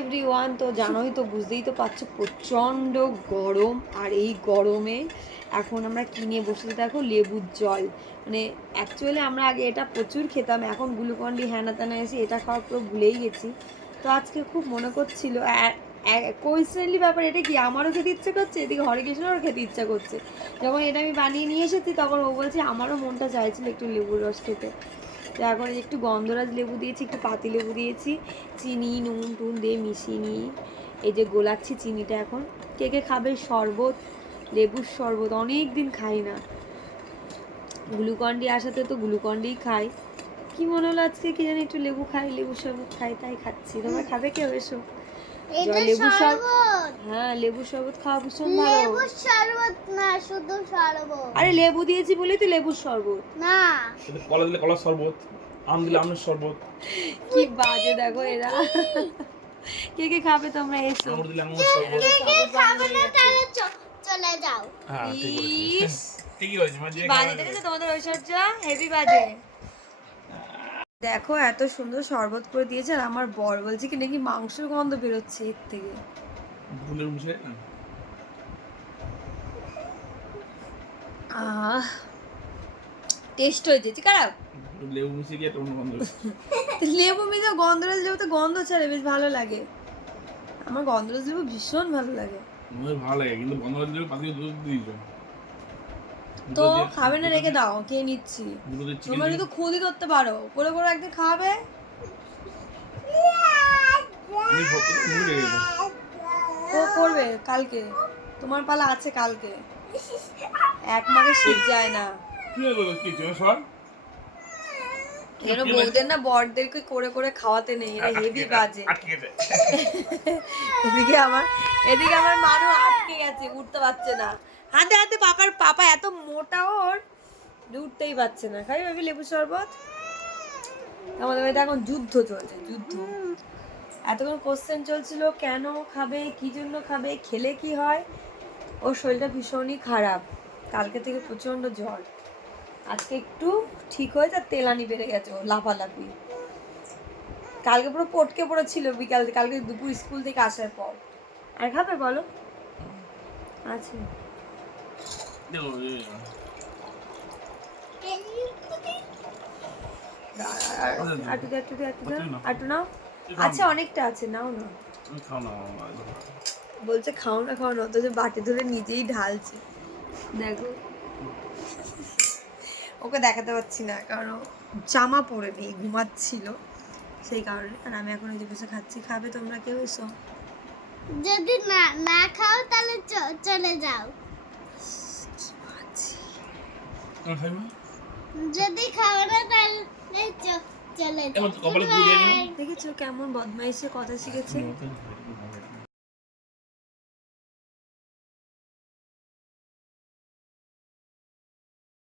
Everyone, তো জানোই তো, বুঝতেই তো পারছো প্রচণ্ড গরম। আর এই গরমে এখন আমরা কিনে বসে দেখো লেবুর জল। মানে অ্যাকচুয়ালি আমরা আগে এটা প্রচুর খেতাম, এখন গ্লুকন-ডি হ্যানা ত্যানা এসে এটা খাওয়া পুরো ভুলেই গেছি। তো আজকে খুব মনে করছিল, কোইন্সিডেন্টলি ব্যাপার এটা কি, আমারও খেতে ইচ্ছে করছে, এদিকে হরেকৃষ্ণেরও খেতে ইচ্ছা করছে। যখন এটা আমি বানিয়ে নিয়ে এসেছি তখন ও বলছে আমারও মনটা চাইছিল একটু লেবুর রস খেতে। তো এখন একটু গন্ধরাজ লেবু দিয়েছি, একটু পাতি লেবু দিয়েছি, চিনি নুন টুন দিয়ে মিশিয়ে নিয়ে এই যে গোলাচ্ছি চিনিটা। এখন কে কে খাবে শরবত, লেবুর শরবত? অনেক দিন খাই না, গ্লুকন-ডি আসাতে তো গ্লুকন-ডিই খাই। কি মনে হলো আজকে কি জানি একটু লেবু খাই, লেবুর শরবত খাই, তাই খাচ্ছি। তোমরা খাবে কেউ? এসো। লেবুর শরবত, হ্যাঁ লেবুর শরবত খাওয়া ভীষণ ভালো। লেবুর শরবত না, শুধু শরবত। আরে লেবু দিয়েছি বলেই তো লেবুর শরবত না, কলা দিলে কলার শরবত, আম দিলে আমের শরবত। কি বাজে দেখো এরা। কে কে খাবে তোমরা? এসো। আঙুর দিলে আঙুর শরবত। কে খাবে না তাহলে চলে যাও। হ্যাঁ ইস, ঠিকই হয়েছে, মানে যে বাজে দেখেছো তোমাদের ঐশ্বর্যা, হেভি বাজে। দেখো এত সুন্দর শরবত করে দিয়েছে, আর আমার বর বলছে কি নাকি মাংসের গন্ধ বেরোচ্ছে এর থেকে। ভুলের মুছে টেস্ট হয়েছে খারাপ? লেবু মিশিয়ে দিয়ে একটা অন্য গন্ধ। লেবু মিশে গন্ধরাজ লেবু তো গন্ধ ছাড়ে, বেশ ভালো লাগে। আমার গন্ধরাজ লেবু ভীষণ ভালো লাগে। আমার ভালো লাগে, কিন্তু গন্ধ দিলে পাতি দুধ দিয়েছো তো খাবে না? রেখে দাও, খেয়ে নিচ্ছি। তোমরা যদি খুদি ধরতে পারো, করে করে একদিন খাবে। ও করবে কালকে, তোমার পালা আছে কালকে। এক মাঘে শীত যায় না। এর বউদের না বরদেরকে করে করে খাওয়াতে নেই, এটা হেভি বাজে। এদিকে আমার মানু আটকে গেছে, উঠতে পারছে না। হাতে হাতে পাপা এত মোটা, ওর উঠতেই পারছে না। খাই ভাবি লেবু শরবত। আমাদের বাড়িতে এখন যুদ্ধ চলছে, যুদ্ধ। এতক্ষণ কোশ্চেন চলছিল কেন খাবে, কি জন্য খাবে, খেলে কি হয়। ওর শরীরটা ভীষণই খারাপ, কালকে থেকে প্রচণ্ড জ্বর। আজকে একটু ঠিক হয়েছে, আর তেলানি বেড়ে গেছে, ও লাফালাফি। কালকে পুরো পটকে পড়েছিল বিকাল, কালকে দুপুর স্কুল থেকে আসার পর। আর খাবে বলো? আছে আটু নাও, আছে অনেকটা আছে, নাও না। বলছে খাও না খাও না, অথচ বাটি ধরে নিজেই ঢালছে। দেখো, ওকে দেখাতে পারছি না কারণ জামা পরে নেই, ঘুমাচ্ছিল সেই কারণে। আর আমি এখন ওই যে বসে খাচ্ছি। খাবে তোমরা কেউ? এসো। যদি না না খাও তাহলে চলে যাও। যদি খাও না তাহলে চলে যাও। দেখেছো কেমন বদমাইশে কথা শিখেছে?